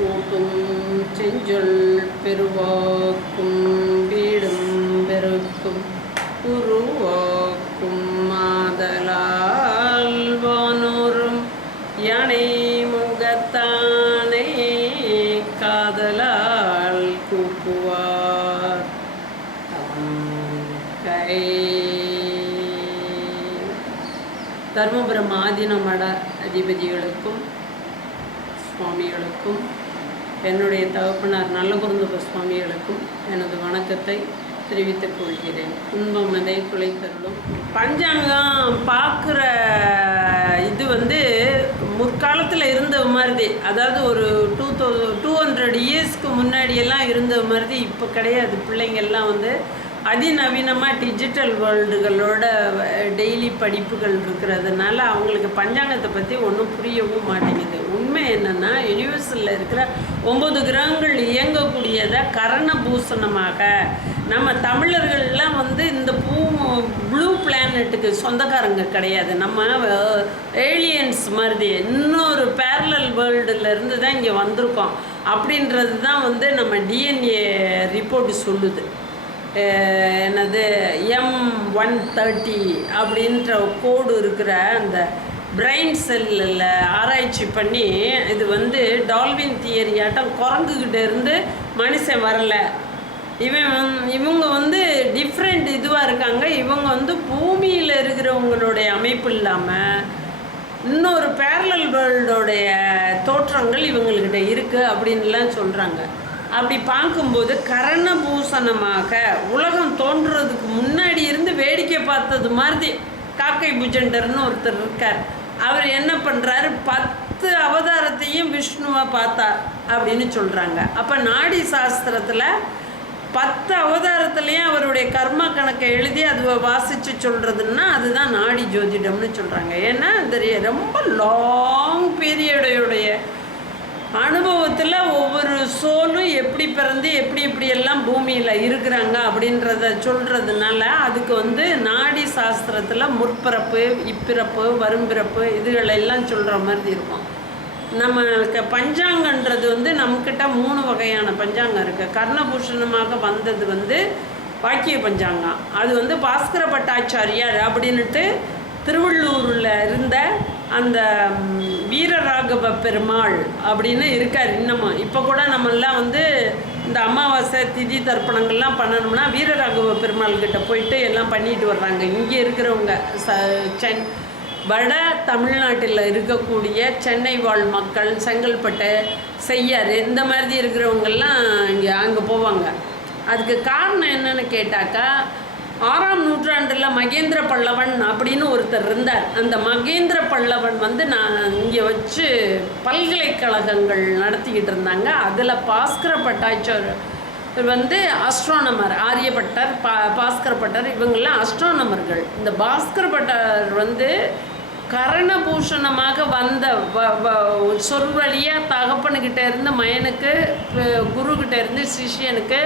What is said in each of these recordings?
கூட்டும் செஞ்சொல் பெருவாக்கும் வீடும் பெருக்கும் உருவாக்கும் மாதலால் வானோரும் யானை முகத்தானே காதலால் கூப்புவார் கை. தர்மபுரம் ஆதீன மட அதிபதிகளுக்கும் சுவாமிகளுக்கும் என்னுடைய தகப்பனார் நல்லகுருந்தப சுவாமிகளுக்கும் எனது வணக்கத்தை தெரிவித்துக் கொள்கிறேன். துன்பம் அதை குலைத்தருளும். பஞ்சாங்கம் பார்க்குற இது முற்காலத்தில் இருந்த மாதிரி, அதாவது ஒரு 200 இயர்ஸ்க்கு முன்னாடியெல்லாம் இருந்த மாதிரி இப்போ கிடையாது. பிள்ளைங்கள்லாம் அதிநவீனமாக டிஜிட்டல் வேர்ல்டுகளோட டெய்லி படிப்புகள் இருக்கிறதுனால அவங்களுக்கு பஞ்சாங்கத்தை பற்றி ஒன்றும் புரியவும் மாட்டேங்குது. உண்மை என்னென்னா, யூனிவர்ஸில் இருக்கிற 9 கிரகங்கள் இயங்கக்கூடியதை கரண பூசணமாக நம்ம தமிழர்கள்லாம் இந்த ப்ளூ பிளானட்டுக்கு சொந்தக்காரங்க கிடையாது. நம்ம ஏலியன்ஸ் மாதிரி இன்னொரு பேரலல் வேர்ல்டுலேருந்து தான் இங்கே வந்திருக்கோம் அப்படின்றது தான் நம்ம டிஎன்ஏ ரிப்போர்ட்டு சொல்லுது. என்னது M130 அப்படின்ற கோடு இருக்கிற அந்த பிரெயின் செல்லில் ஆராய்ச்சி பண்ணி இது டால்வின் தியரியாட்டம் குரங்குகிட்ட இருந்து மனுஷன் வரலை, இவங்க டிஃப்ரெண்ட் இதுவாக இருக்காங்க. இவங்க பூமியில் இருக்கிறவங்களுடைய அமைப்பு இல்லாமல் இன்னொரு பேரலல் வேர்ல்டோடைய தோற்றங்கள் இவங்கக்கிட்ட இருக்குது அப்படின்லாம் சொல்கிறாங்க. அப்படி பார்க்கும்போது கரணபூசணமாக உலகம் தோன்றுறதுக்கு முன்னாடி இருந்து வேடிக்கை பார்த்தது மாதிரி காக்கை புஜண்டர்னு ஒருத்தர் இருக்கார். அவர் என்ன பண்ணுறாரு, 10 அவதாரத்தையும் விஷ்ணுவை பார்த்தார் அப்படின்னு சொல்கிறாங்க. அப்போ நாடி சாஸ்திரத்தில் 10 அவதாரத்துலேயும் அவருடைய கர்ம கணக்கை எழுதி அது வாசித்து சொல்கிறதுன்னா அதுதான் நாடி ஜோதிடம்னு சொல்கிறாங்க. ஏன்னா அந்த ரொம்ப லாங் பீரியடுடைய அனுபவத்தில் ஒவ்வொரு சோலும் எப்படி பிறந்து எப்படியெல்லாம் பூமியில் இருக்கிறாங்க அப்படின்றத சொல்கிறதுனால அதுக்கு நாடி சாஸ்திரத்தில் முற்பிறப்பு, இப்பிறப்பு, வரும்பிறப்பு இதுகளெல்லாம் சொல்கிற மாதிரி இருக்கும். நம்மளுக்கு பஞ்சாங்கன்றது நம்மக்கிட்ட 3 வகையான பஞ்சாங்கம் இருக்குது. கர்ணபூஷணமாக வந்தது வாக்கிய பஞ்சாங்கம். அது பாஸ்கர பட்டாச்சாரியார் அப்படின்ட்டு திருவள்ளூரில் இருந்த அந்த வீரராகவ பெருமாள் அப்படின்னு இருக்கார் இன்னமும். இப்போ கூட நம்மெல்லாம் இந்த அமாவாசை திதி தர்ப்பணங்கள்லாம் பண்ணணும்னா வீரராகவ பெருமாள் கிட்ட போயிட்டு எல்லாம் பண்ணிட்டு வர்றாங்க. இங்கே இருக்கிறவங்க வட தமிழ்நாட்டில் இருக்கக்கூடிய சென்னை வாழ் மக்கள், செங்கல்பட்டு, செய்யாறு இந்த மாதிரி இருக்கிறவங்கெல்லாம் அங்கே போவாங்க. அதுக்கு காரணம் என்னன்னு கேட்டாக்கா, 6ஆம் நூற்றாண்டில் மகேந்திர பல்லவன் அப்படின்னு ஒருத்தர் இருந்தார். அந்த மகேந்திர பல்லவன் நான் இங்கே வச்சு பல்கலைக்கழகங்கள் நடத்திக்கிட்டு இருந்தாங்க. அதில் பாஸ்கர பட்டாச்சாரியர் அஸ்ட்ரானமர், ஆரியப்பட்டர், பாஸ்கர பட்டர் இவங்கெல்லாம் அஸ்ட்ரானமர்கள். இந்த பாஸ்கர பட்டர் கரணபூஷணமாக வந்த சொற்வழியாக தகப்பனுக்கிட்ட இருந்து மயனுக்கு, குருக்கிட்ட இருந்து சிஷியனுக்கு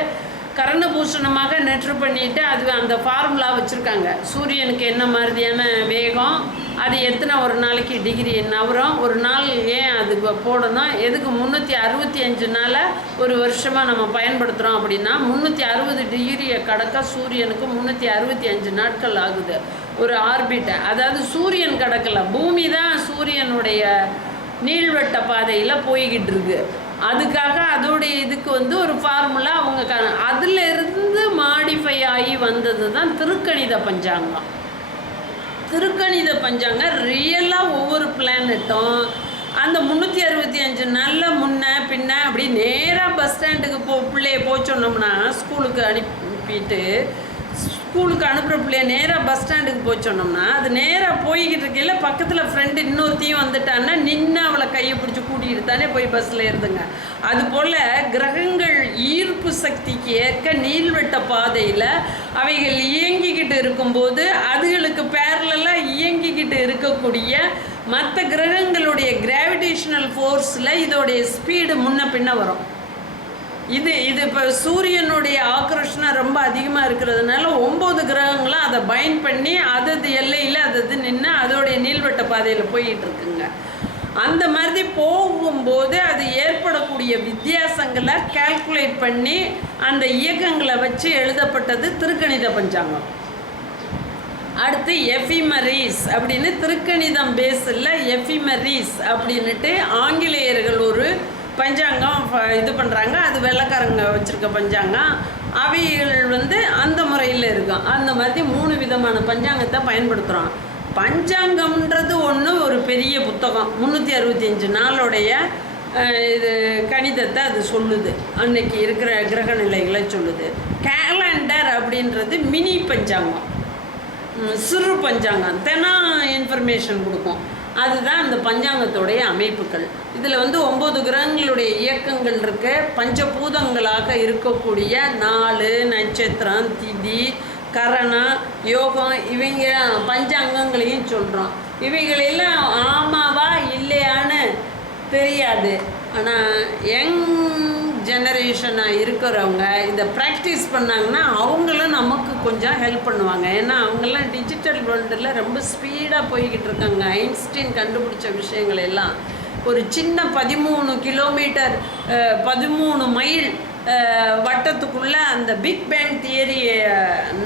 கரணபூஷணமாக நெற்று பண்ணிவிட்டு அது அந்த ஃபார்முலா வச்சுருக்காங்க. சூரியனுக்கு என்ன மாதிரியான வேகம், அது எத்தனை ஒரு நாளைக்கு டிகிரி நவரும், ஒரு நாள் ஏன் அதுக்கு போடணும், எதுக்கு 365 நாளை ஒரு வருஷமாக நம்ம பயன்படுத்துகிறோம் அப்படின்னா 360 டிகிரியை கடக்க சூரியனுக்கு 365 நாட்கள் ஆகுது ஒரு ஆர்பிட்டை. அதாவது சூரியன் கடக்கலை, பூமி தான் சூரியனுடைய நீள்வட்ட பாதையில் போய்கிட்டு இருக்கு. அதுக்காக அதோடைய இதுக்கு ஒரு ஃபார்முலா அவங்க அதில் இருந்து மாடிஃபை ஆகி வந்தது தான் திருக்கணித பஞ்சாங்கம். திருக்கணித பஞ்சாங்கம் ரியலாக ஒவ்வொரு பிளானட்டும் அந்த 365 நாளில் முன்ன பின்ன அப்படி நேராக பஸ் ஸ்டாண்டுக்கு பிள்ளைய போச்சோன்னோம்னா ஸ்கூலுக்கு அனுப்புகிற பிள்ளைய நேராக பஸ் ஸ்டாண்டுக்கு போச்சோன்னோம்னா அது நேராக போய்கிட்டு இருக்கையில் பக்கத்தில் ஃப்ரெண்டு இன்னொருத்தையும் வந்துட்டான்னா நின்று அவளை கையை பிடிச்சி கூட்டிகிட்டு தானே போய் பஸ்ஸில் ஏறுதுங்க. அதுபோல் கிரகங்கள் ஈர்ப்பு சக்திக்கு ஏற்க நீள்வட்ட பாதையில் அவைகள் இயங்கிக்கிட்டு இருக்கும்போது அதுகளுக்கு பேரலாக இயங்கிக்கிட்டு இருக்கக்கூடிய மற்ற கிரகங்களுடைய கிராவிடேஷனல் ஃபோர்ஸில் இதோடைய ஸ்பீடு முன்ன பின்ன வரும். இது இப்போ சூரியனுடைய ஆக்கர்ஷணம் ரொம்ப அதிகமாக இருக்கிறதுனால 9 கிரகங்களும் அதை பைண்ட் பண்ணி அது எல்லையில் அது நின்று அதோடைய நீள்வட்ட பாதையில் போயிட்டு இருக்குங்க. அந்த மாதிரி போகும்போது அது ஏற்படக்கூடிய வித்தியாசங்களை கால்குலேட் பண்ணி அந்த இயக்கங்களை வச்சு எழுதப்பட்டது திருக்கணித பஞ்சாங்கம். அடுத்து எஃபிமரிஸ் அப்படின்னு திருக்கணிதம் பேஸில் எஃபிமரிஸ் அப்படின்ட்டு ஆங்கிலேயர்கள் ஒரு பஞ்சாங்கம் இது பண்ணுறாங்க. அது வெள்ளைக்காரங்க வச்சுருக்க பஞ்சாங்கம். அவைகள் அந்த முறையில் இருக்கும். அந்த மாதிரி 3 விதமான பஞ்சாங்கத்தை பயன்படுத்துகிறோம். பஞ்சாங்கம்ன்றது ஒன்று ஒரு பெரிய புத்தகம், 365 நாளுடைய இது கணிதத்தை அது சொல்லுது, அன்னைக்கு இருக்கிற கிரக நிலைகளை சொல்லுது. கேலண்டர் அப்படின்றது மினி பஞ்சாங்கம், சிறு பஞ்சாங்கம், தினம் இன்ஃபர்மேஷன் கொடுக்கும். அதுதான் அந்த பஞ்சாங்கத்தோடைய அமைப்புகள். இதில் 9 கிரகங்களுடைய இயக்கங்கள் இருக்க, பஞ்சபூதங்களாக இருக்கக்கூடிய 4 நட்சத்திரம், திதி, கரணம், யோகம், இவங்க பஞ்சாங்கங்களையும் சொல்கிறோம். இவைகளெல்லாம் ஆமாவா இல்லையான்னு தெரியாது. ஆனால் யங் ஜெனரேஷனாக இருக்கிறவங்க இதை ப்ராக்டிஸ் பண்ணாங்கன்னா அவங்களும் நமக்கு கொஞ்சம் ஹெல்ப் பண்ணுவாங்க. ஏன்னா அவங்கெல்லாம் டிஜிட்டல் வேர்ல்டில் ரொம்ப ஸ்பீடாக போய்கிட்டு இருக்காங்க. ஐன்ஸ்டீன் கண்டுபிடிச்ச விஷயங்கள் எல்லாம் ஒரு சின்ன 13 கிலோமீட்டர் 13 மைல் வட்டத்துக்குள்ளே அந்த பிக் பேங் தியரியை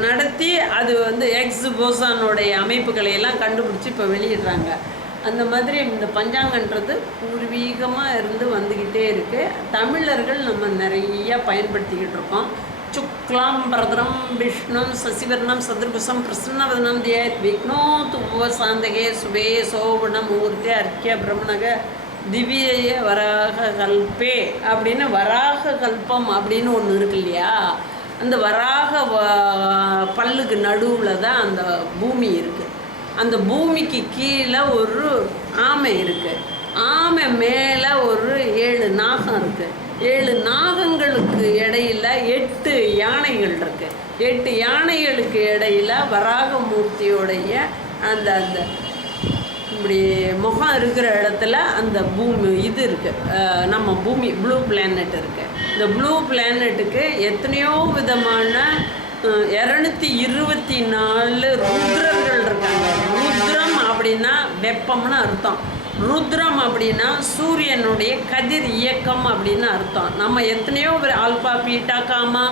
நடத்தி அது எக்ஸ் போசானுடைய அமைப்புகளை எல்லாம் கண்டுபிடிச்சி இப்போ வெளியிடுறாங்க. அந்த மாதிரி இந்த பஞ்சாங்கன்றது பூர்வீகமாக இருந்து வந்துக்கிட்டே இருக்குது. தமிழர்கள் நம்ம நிறையா பயன்படுத்திக்கிட்டு இருக்கோம். சுக்லாம் பரதரம் விஷ்ணும் சசிவர்ணம் சதுர்புசம் பிரசன்னவதனம் தியேத் விக்னோத் உபசாந்தகே சுபே சோபணம் மூர்த்தி அர்க்கிய பிரம்மணக திவ்ய வராக கல்பே அப்படின்னு வராக கல்பம் அப்படின்னு ஒன்று இருக்கு இல்லையா? அந்த வராக பல்லுக்கு நடுவில் தான் அந்த பூமி இருக்குது. அந்த பூமிக்கு கீழே ஒரு ஆமை இருக்குது. ஆமை மேலே ஒரு 7 நாகம் இருக்குது. 7 நாகங்களுக்கு இடையில் 8 யானைகள் இருக்குது. 8 யானைகளுக்கு இடையில் வராகமூர்த்தியோடைய அந்த அந்த இப்படி முகம் இருக்கிற இடத்துல அந்த பூமி இது இருக்குது. நம்ம பூமி ப்ளூ பிளானட் இருக்குது. இந்த ப்ளூ பிளானட்டுக்கு எத்தனையோ விதமான 224 ருத்ரர்கள் இருக்காங்க. ருத்ரம் அப்படின்னா வெப்பம்னு அர்த்தம். ருத்ரம் அப்படின்னா சூரியனுடைய கதிர் இயக்கம் அப்படின்னு அர்த்தம். நம்ம எத்தனையோ ஆல்பா பீட்டா காமா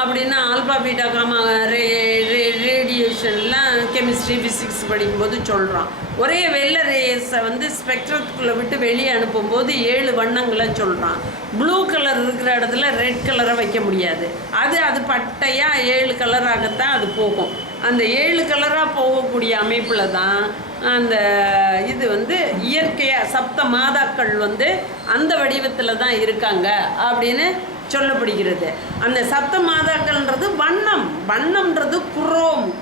அப்படின்னா ஆல்பா பீட்டா காமா ரேடியேஷன்லாம் கெமிஸ்ட்ரி ஃபிசிக்ஸ் படிக்கும்போது சொல்கிறோம். ஒரே வெள்ளை ரேஸை ஸ்பெக்ட்ரத்துக்குள்ளே விட்டு வெளியே அனுப்பும்போது 7 வண்ணங்களை சொல்கிறான். ப்ளூ கலர் இருக்கிற இடத்துல ரெட் கலரை வைக்க முடியாது. அது பட்டையாக 7 கலராகத்தான் அது போகும். அந்த 7 கலராக போகக்கூடிய அமைப்பில் தான் அந்த இது இயற்கையாக சப்த மாதாக்கள் அந்த வடிவத்தில் தான் இருக்காங்க அப்படின்னு சொல்லப்படுகிறது. அந்த சப்த மாதாக்கள்ன்றது வண்ணம்ன்றது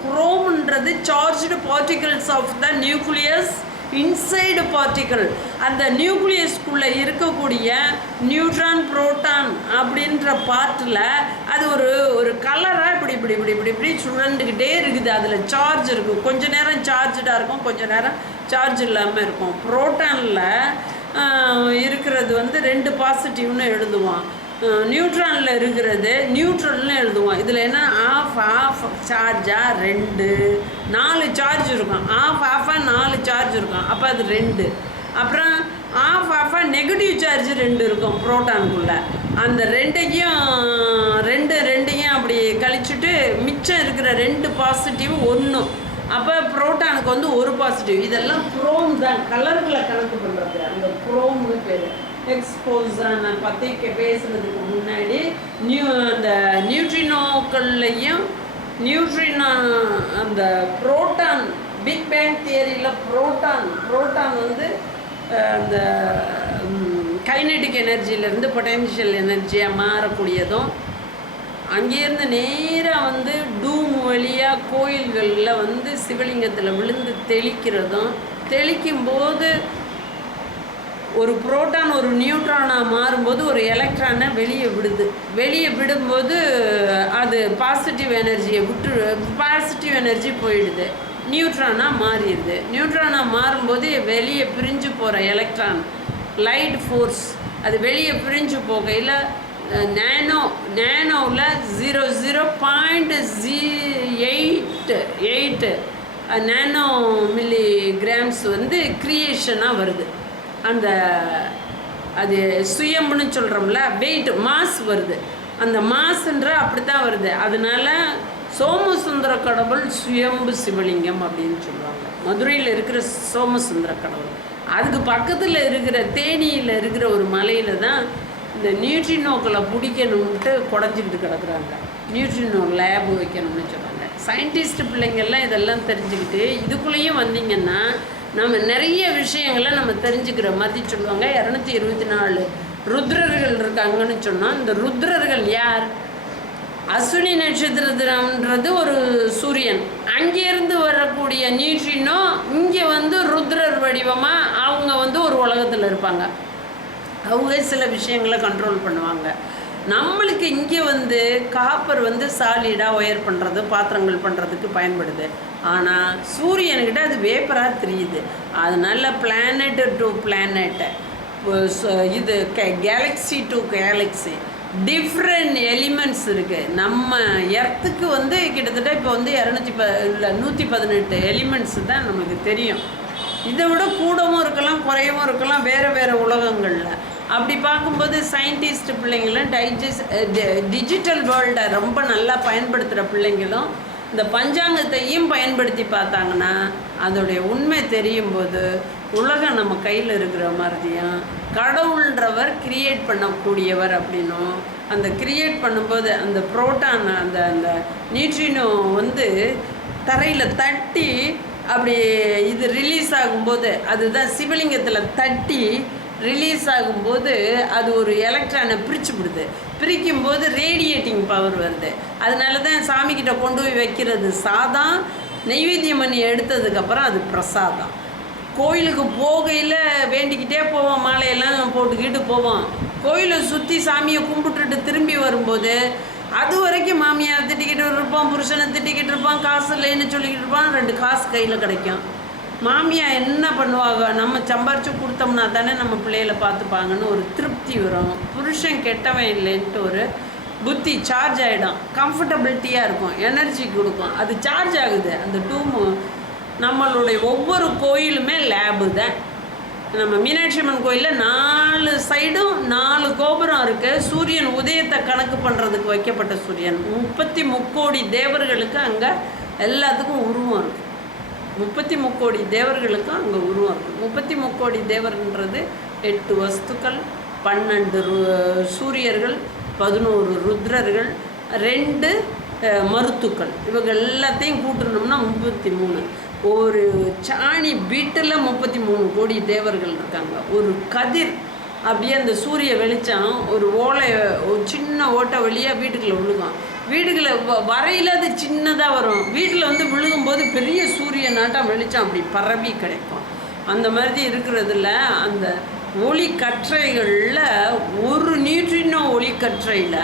குரோம்ன்றது charged particles of the nucleus inside particle. அந்த நியூக்ளியஸ்குள்ளே இருக்கக்கூடிய நியூட்ரான் புரோட்டான் அப்படின்ற பார்ட்டில் அது ஒரு கலராக இப்படி சுழண்டுக்கிட்டே இருக்குது. அதில் சார்ஜ் இருக்கும். கொஞ்ச நேரம் சார்ஜாக இருக்கும், கொஞ்சம் நேரம் சார்ஜ் இல்லாமல் இருக்கும். புரோட்டானில் இருக்கிறது 2 பாசிட்டிவ்னு எழுதுவான். நியூட்ரானில் இருக்கிறது நியூட்ரல்னு எழுதுவோம். இதில் என்ன ஆஃப் சார்ஜாக 2 4 சார்ஜ் இருக்கும். ஆஃபாக 4 சார்ஜ் இருக்கும். அப்போ அது 2. அப்புறம் ஆஃபாக நெகட்டிவ் சார்ஜ் 2 இருக்கும் புரோட்டானுக்குள்ளே. அந்த ரெண்டையும் அப்படி கழிச்சுட்டு மிச்சம் இருக்கிற 2 பாசிட்டிவ் 1. அப்போ புரோட்டானுக்கு 1 பாசிட்டிவ். இதெல்லாம் குரோம் தான், கலர்களை கணக்கு பண்ணுறது. அந்த குரோம்னு பேர். எக்ஸ்போஸான பற்றி பேசுகிறதுக்கு முன்னாடி அந்த நியூட்ரினோக்கள்லையும் அந்த புரோட்டான் பிக் பேங் தியரியில் புரோட்டான் அந்த கைனெட்டிக் எனர்ஜியிலேருந்து பொட்டென்ஷியல் எனர்ஜியாக மாறக்கூடியதும், அங்கேருந்து நேராக டூம் வழியாக கோயில்களில் சிவலிங்கத்தில் விழுந்து தெளிக்கும்போது ஒரு புரோட்டான் ஒரு நியூட்ரானாக மாறும்போது ஒரு எலக்ட்ரானை வெளியே விடும்போது அது பாசிட்டிவ் எனர்ஜி போயிடுது, நியூட்ரானாக மாறிடுது. நியூட்ரானாக மாறும்போது வெளியே பிரிஞ்சு போகிற எலக்ட்ரான் லைட் ஃபோர்ஸ் அது வெளியே பிரிஞ்சு போகையில் நேனோவில் 0.08 நேனோ மில்லி கிராம்ஸ் கிரியேஷனாக வருது. அந்த அது சுயம்புன்னு சொல்கிறோம்ல, வெயிட் மாஸ் வருது. அந்த மாசுன்ற அப்படி தான் வருது. அதனால சோமசுந்தர கடவுள் சுயம்பு சிவலிங்கம் அப்படின்னு சொல்லுவாங்க. மதுரையில் இருக்கிற சோமசுந்தர கடவுள். அதுக்கு பக்கத்தில் இருக்கிற தேனியில் இருக்கிற ஒரு மலையில் தான் இந்த நியூட்ரினோக்களை பிடிக்கணும்ட்டு குடஞ்சிக்கிட்டு கிடக்குறாங்க. நியூட்ரினோ லேப் வைக்கணும்னு சொல்கிறாங்க. சயின்டிஸ்ட் பிள்ளைங்கள்லாம் இதெல்லாம் தெரிஞ்சுக்கிட்டு இதுக்குள்ளேயும் வந்தீங்கன்னா நம்ம நிறைய விஷயங்களை நம்ம தெரிஞ்சுக்கிற மாதிரி சொல்லுவாங்க. 224 ருத்ரர்கள் இருக்காங்கன்னு சொன்னால், இந்த ருத்ரர்கள் யார்? அஸ்வினி நட்சத்திரம்ன்றது ஒரு சூரியன், அங்கேருந்து வரக்கூடிய நியூட்ரினோ இங்கே வந்து ருத்ரர் வடிவமாக அவங்க வந்து ஒரு உலகத்தில் இருப்பாங்க. அவங்க சில விஷயங்களை கண்ட்ரோல் பண்ணுவாங்க. நம்மளுக்கு இங்கே வந்து காப்பர் வந்து சாலிடாக ஒயர் பண்ணுறது, பாத்திரங்கள் பண்ணுறதுக்கு பயன்படுது. ஆனால் சூரியன்கிட்ட அது வேப்பராக தெரியுது. அதனால பிளானெட்டு டு பிளானெட்டு, இது Galaxy to Galaxy different elements இருக்குது. நம்ம எர்த்துக்கு வந்து கிட்டத்தட்ட இப்போ வந்து 118 எலிமெண்ட்ஸ் தான் நமக்கு தெரியும். இதை விட கூடவும் இருக்கலாம், குறையவும் இருக்கலாம் வேறு வேறு உலகங்களில். அப்படி பார்க்கும்போது சயின்டிஸ்ட் பிள்ளைங்களும் டிஜிட்டல் வேர்ல்டை ரொம்ப நல்லா பயன்படுத்துகிற பிள்ளைங்களும் இந்த பஞ்சாங்கத்தையும் பயன்படுத்தி பார்த்தாங்கன்னா அதோடைய உண்மை தெரியும் போது உலகம் நம்ம கையில் இருக்கிற மாதிரியும் கடவுள்ன்றவர் கிரியேட் பண்ணக்கூடியவர் அப்படின்னும், அந்த கிரியேட் பண்ணும்போது அந்த புரோட்டான் அந்த அந்த நியூட்ரினோ வந்து தரையில் தட்டி அப்படி இது ரிலீஸ் ஆகும்போது, அதுதான் சிவலிங்கத்தில் தட்டி ரிலீஸ் ஆகும்போது அது ஒரு எலக்ட்ரானை பிரிச்சுவிடுது. பிரிக்கும்போது ரேடியேட்டிங் பவர் வருது. அதனால தான் சாமிக்கிட்ட கொண்டு போய் வைக்கிறது சாதம், நெய்வேத்தியம் பண்ணி எடுத்ததுக்கப்புறம் அது பிரசாதம். கோயிலுக்கு போகையில் வேண்டிக்கிட்டே போவோம், மாலையெல்லாம் போட்டுக்கிட்டு போவோம். கோயிலை சுற்றி சாமியை கும்பிட்டுட்டு திரும்பி வரும்போது அது வரைக்கும் மாமியார் திட்டிக்கிட்டு இருப்போம், புருஷனை திட்டிக்கிட்டு இருப்பான், காசு இல்லைன்னு சொல்லிக்கிட்டு இருப்பான். 2 காசு கையில் கிடைக்கும். மாமியா என்ன பண்ணுவாங்க, நம்ம சம்பாரித்து கொடுத்தோம்னா தானே நம்ம பிள்ளைகளை பார்த்துப்பாங்கன்னு ஒரு திருப்தி வரும். புருஷன் கெட்டவன் இல்லைன்ட்டு ஒரு புத்தி சார்ஜ் ஆகிடும். கம்ஃபர்டபிலிட்டியாக இருக்கும், எனர்ஜி கொடுக்கும். அது சார்ஜ் ஆகுது. அந்த டூமு நம்மளுடைய ஒவ்வொரு கோயிலுமே லேபு தான். நம்ம மீனாட்சி அம்மன் கோயிலில் 4 சைடும் 4 கோபுரம் இருக்குது. சூரியன் உதயத்தை கணக்கு பண்ணுறதுக்கு வைக்கப்பட்ட சூரியன். 33 கோடி தேவர்களுக்கு அங்கே எல்லாத்துக்கும் உருவம் இருக்குது. 33 கோடி தேவர்களுக்கும் அங்கே உருவம் இருக்குது. 33 கோடி தேவர்ன்றது 8 வஸ்துக்கள், 12 சூரியர்கள், 11 ருத்ரர்கள், 2 மருத்துக்கள். இவங்க எல்லாத்தையும் கூட்டணும்னா 33. ஒரு சாணி வீட்டில் 33 கோடி தேவர்கள் இருக்காங்க. ஒரு கதிர் அப்படியே அந்த சூரிய வெளிச்சம் ஒரு ஒரு சின்ன ஓட்டை வழியாக வீட்டுக்குள்ளே விழுகும். வீடுகளை வரையில் அது சின்னதாக வரும். வீட்டில் வந்து விழுகும்போது பெரிய சூரிய நாட்டம் வெளிச்சம் அப்படி பரவி கிடைக்கும். அந்த மாதிரி இருக்கிறதுல அந்த ஒளி கற்றைகளில் ஒரு நியூட்ரினோ ஒளி கற்றையில்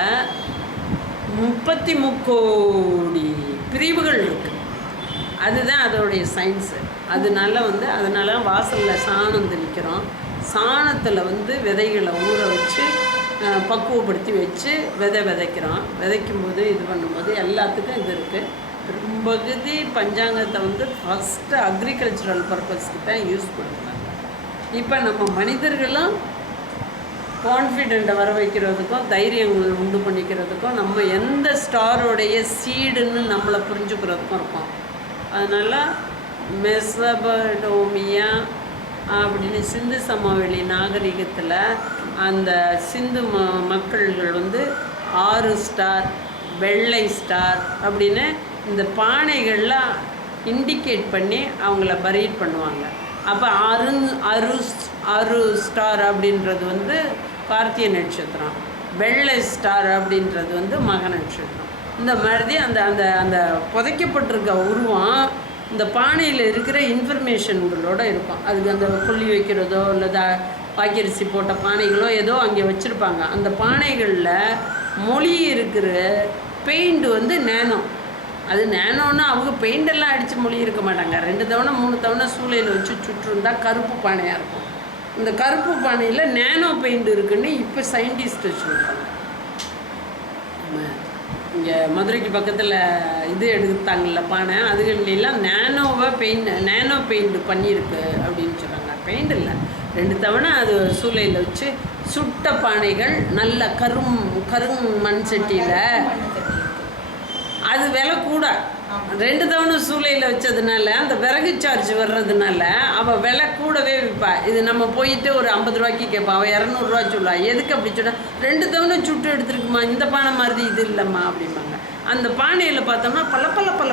33 கோடி பிரிவுகள் இருக்குது. அதுதான் அதோடைய சயின்ஸு. அதனால வாசலில் சாணம் தெளிக்கிறோம். சாணத்தில் வந்து விதைகளை ஊற வச்சு பக்குவப்படுத்தி வச்சு விதைக்கிறோம். விதைக்கும்போது இது பண்ணும்போது எல்லாத்துக்கும் இது இருக்குது. பெரும்பகுதி பஞ்சாங்கத்தை வந்து ஃபஸ்ட்டு அக்ரிகல்ச்சுரல் பர்பஸ்க்கு தான் யூஸ் பண்ணுறாங்க. இப்போ நம்ம மனிதர்களும் கான்ஃபிடெண்ட்டை வர வைக்கிறதுக்கும் தைரியங்கள் உண்டு பண்ணிக்கிறதுக்கும் நம்ம எந்த ஸ்டாரோடைய சீடுன்னு நம்மளை புரிஞ்சுக்கிறதுக்கும் இருக்கும். அதனால் மெசபடோமியா அப்படின்னு சிந்து சமவெளி நாகரிகத்தில் அந்த சிந்து மக்கள்கள் வந்து 6 ஸ்டார், வெள்ளை ஸ்டார் அப்படின்னு இந்த பானைகளில் இண்டிகேட் பண்ணி அவங்கள பரீட் பண்ணுவாங்க. அப்போ 6 ஸ்டார் அப்படின்றது வந்து கார்த்திகை நட்சத்திரம், வெள்ளை ஸ்டார் அப்படின்றது வந்து மக நட்சத்திரம். இந்த மாதிரி அந்த அந்த அந்த புதைக்கப்பட்டிருக்க உருவம் இந்த பானையில் இருக்கிற இன்ஃபர்மேஷன்களோடு இருக்கும். அதுக்கு அந்த கொல்லி வைக்கிறதோ இல்லை பாக்கியரிசி போட்ட பானைகளோ ஏதோ அங்கே வச்சுருப்பாங்க. அந்த பானைகளில் மொழி இருக்கிற பெயிண்ட் வந்து நேனோ. அது நேனோன்னா அவங்க பெயிண்டெல்லாம் அடித்து மொழி இருக்க மாட்டாங்க. 2 தவணை 3 தவணை சூளையில் வச்சு சுற்றுருந்தால் கருப்பு பானையாக இருக்கும். இந்த கருப்பு பானையில் நேனோ பெயிண்ட் இருக்குன்னு இப்போ சயின்டிஸ்ட்டு சொல்கிறாங்க. இங்கே மதுரைக்கு பக்கத்தில் இது எடுத்தாங்கல்ல பானை, அதுகளெல்லாம் நேனோ பெயிண்ட் பண்ணியிருக்கு அப்படின்னு சொல்கிறாங்க. பெயிண்ட் இல்லை, 2 தவணை அது சூளையில் வச்சு சுட்ட பானைகள் நல்ல கரும் மண் சட்டியில் அது விலை கூட 2 தவணை சூளையில் வச்சதுனால அந்த விறகு சார்ஜ் வர்றதுனால அவள் விலை கூடவே விற்பா. இது நம்ம போயிட்டு ஒரு 50 ரூபாய்க்கு கேட்பான், அவள் 200 சொல்லுவா. எதுக்கு அப்படி சொன்னா, 2 தவணை சுட்டு எடுத்துருக்குமா, இந்த பானை மாதிரி இது இல்லைம்மா அப்படிம்பாங்க. அந்த பானையில் பார்த்தோம்னா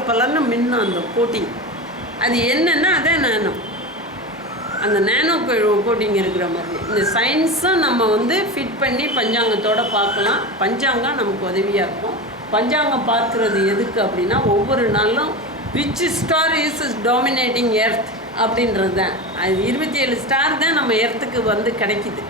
பல மின்னும் அந்த கோட்டிங். அது என்னென்னா அதே நானோ, அந்த நேனோ கோட்டிங் இருக்கிற மாதிரி. இந்த சயின்ஸும் நம்ம வந்து ஃபிட் பண்ணி பஞ்சாங்கத்தோடு பார்க்கலாம். பஞ்சாங்கம் நமக்கு உதவியாக இருக்கும். பஞ்சாங்கம் பார்க்குறது எதுக்கு அப்படின்னா, ஒவ்வொரு நாளும் which star is dominating earth அப்படின்றது தான். அது 27 ஸ்டார் தான் நம்ம எர்த்துக்கு வந்து கிடைக்கிது.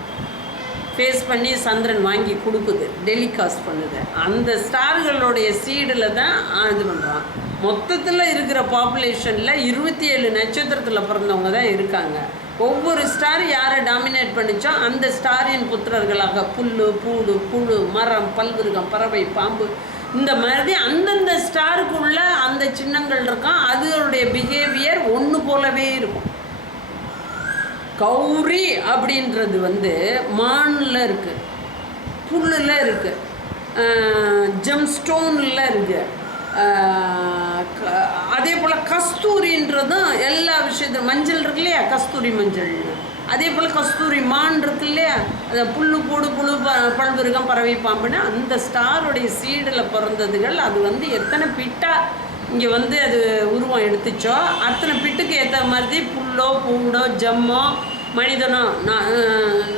ஃபேஸ் பண்ணி சந்திரன் வாங்கி கொடுக்குது, டெலிகாஸ்ட் பண்ணுது. அந்த ஸ்டார்களுடைய சீடில் தான் இது பண்ணுறான். மொத்தத்தில் இருக்கிற பாப்புலேஷனில் 27 நட்சத்திரத்தில் பிறந்தவங்க தான் இருக்காங்க. ஒவ்வொரு ஸ்டார் யாரை டாமினேட் பண்ணிச்சோ அந்த ஸ்டாரின் புத்திரர்களாக புல், பூடு, புழு, மரம், பல்விருகம், பறவை, பாம்பு, இந்த மாதிரி அந்தந்த ஸ்டாருக்குள்ள அந்த சின்னங்கள் இருக்கான். அதோடைய பிஹேவியர் ஒன்று போலவே இருக்கும். கௌரி அப்படின்றது வந்து மானில் இருக்குது, புல்லில் இருக்குது, ஜெம்ஸ்டோனில் இருக்குது. அதே போல் கஸ்தூரின்றதும் எல்லா விஷயத்துலையும், மஞ்சள் இருக்கு இல்லையா, கஸ்தூரி மஞ்சள். அதே போல் கஸ்தூரி மான் இருக்கு இல்லையா, அந்த புல்லு பூடு புழு பல்விருகம் பறவை பாம்புன்னா அந்த ஸ்டாருடைய சீடில் பிறந்ததுகள். அது வந்து எத்தனை பிட்டா இங்கே வந்து அது உருவம் எடுத்துச்சோ அத்தனை பிட்டுக்கு ஏற்ற மாதிரி புல்லோ பூடோ ஜம்மோ மனிதனோ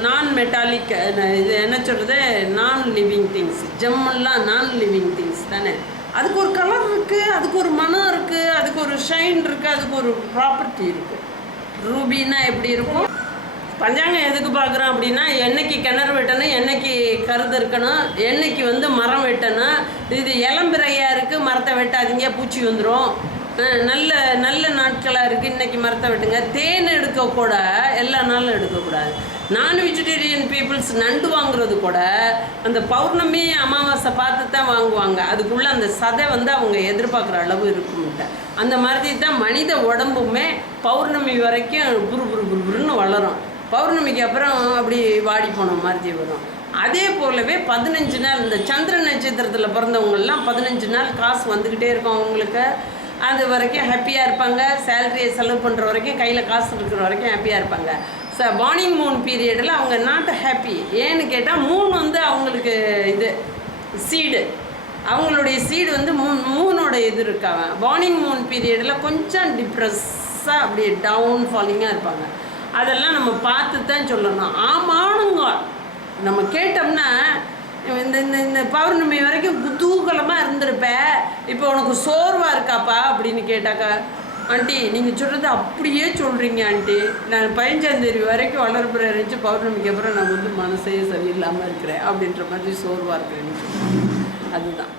நான் மெட்டாலிக், இது என்ன சொல்கிறது, நான் லிவிங் திங்ஸ். ஜம்மெல்லாம் நான் லிவிங் திங்ஸ் தானே. அதுக்கு ஒரு கலர் இருக்குது, அதுக்கு ஒரு மனம் இருக்குது, அதுக்கு ஒரு ஷைன் இருக்குது, அதுக்கு ஒரு ப்ராப்பர்ட்டி இருக்குது. ரூபின்னா எப்படி இருக்கும்? பஞ்சாங்கம் எதுக்கு பார்க்குறோம் அப்படின்னா, என்னைக்கு கிணறு வெட்டணும், என்னைக்கு கருது இருக்கணும், என்னைக்கு வந்து மரம் வெட்டணும். இது இளம்பிறையாக இருக்குது, மரத்தை வெட்டாதீங்க, பூச்சி வந்துடும். நல்ல நல்ல நாட்களாக இருக்குது, இன்றைக்கி மரத்தை வெட்டுங்க. தேன் எடுக்கக்கூட எல்லா நாளும் எடுக்கக்கூடாது. நான் வெஜிடேரியன் பீப்புள்ஸ் நண்டு வாங்குறது கூட அந்த பௌர்ணமி அமாவாசை பார்த்து தான் வாங்குவாங்க. அதுக்குள்ளே அந்த சதை வந்து அவங்க எதிர்பார்க்குற அளவு இருக்கும்ட்ட. அந்த மாதிரி தான் மனித உடம்புமே பௌர்ணமி வரைக்கும் புருன்னு வளரும். பௌர்ணமிக்கு அப்புறம் அப்படி வாடி போன மாதிரி வரும். அதே போலவே 15 நாள் இந்த சந்திர நட்சத்திரத்தில் பிறந்தவங்கெல்லாம் 15 நாள் காசு வந்துக்கிட்டே இருக்கும் அவங்களுக்கு. அது வரைக்கும் ஹாப்பியாக இருப்பாங்க. சேலரியை செலவு பண்ணுற வரைக்கும், கையில் காசு இருக்கிற வரைக்கும் ஹாப்பியாக இருப்பாங்க. வார்னிங் மூன் பீரியடில் அவங்க நாட் ஹாப்பி. ஏன்னு கேட்டால் மூன் வந்து அவங்களுக்கு இது சீடு, அவங்களுடைய சீடு வந்து மூனோட இது இருக்காங்க. வார்னிங் மூன் பீரியடில் கொஞ்சம் டிப்ரெஸ்ஸாக அப்படியே டவுன் ஃபாலிங்காக இருப்பாங்க. அதெல்லாம் நம்ம பார்த்து தான் சொல்லணும். ஆமானுங்க நம்ம கேட்டோம்னா, இந்த இந்த இந்த பௌர்ணமி வரைக்கும் குதூகலமாக இருந்திருப்ப, இப்போ உனக்கு சோர்வாக இருக்காப்பா அப்படின்னு கேட்டாக்கா, ஆண்டி நீங்கள் சொல்கிறது அப்படியே சொல்கிறீங்க ஆண்டி, நான் 15ஆம் தேதி வரைக்கும் வளர்ப்புற இருந்துச்சு, பௌர்ணமிக்கு அப்புறம் நான் வந்து மனசே சரியில்லாமல் இருக்கிறேன் அப்படின்ற மாதிரி சோர்வாக இருக்கிறேன்னு சொல்லுவாங்க. அதுதான்.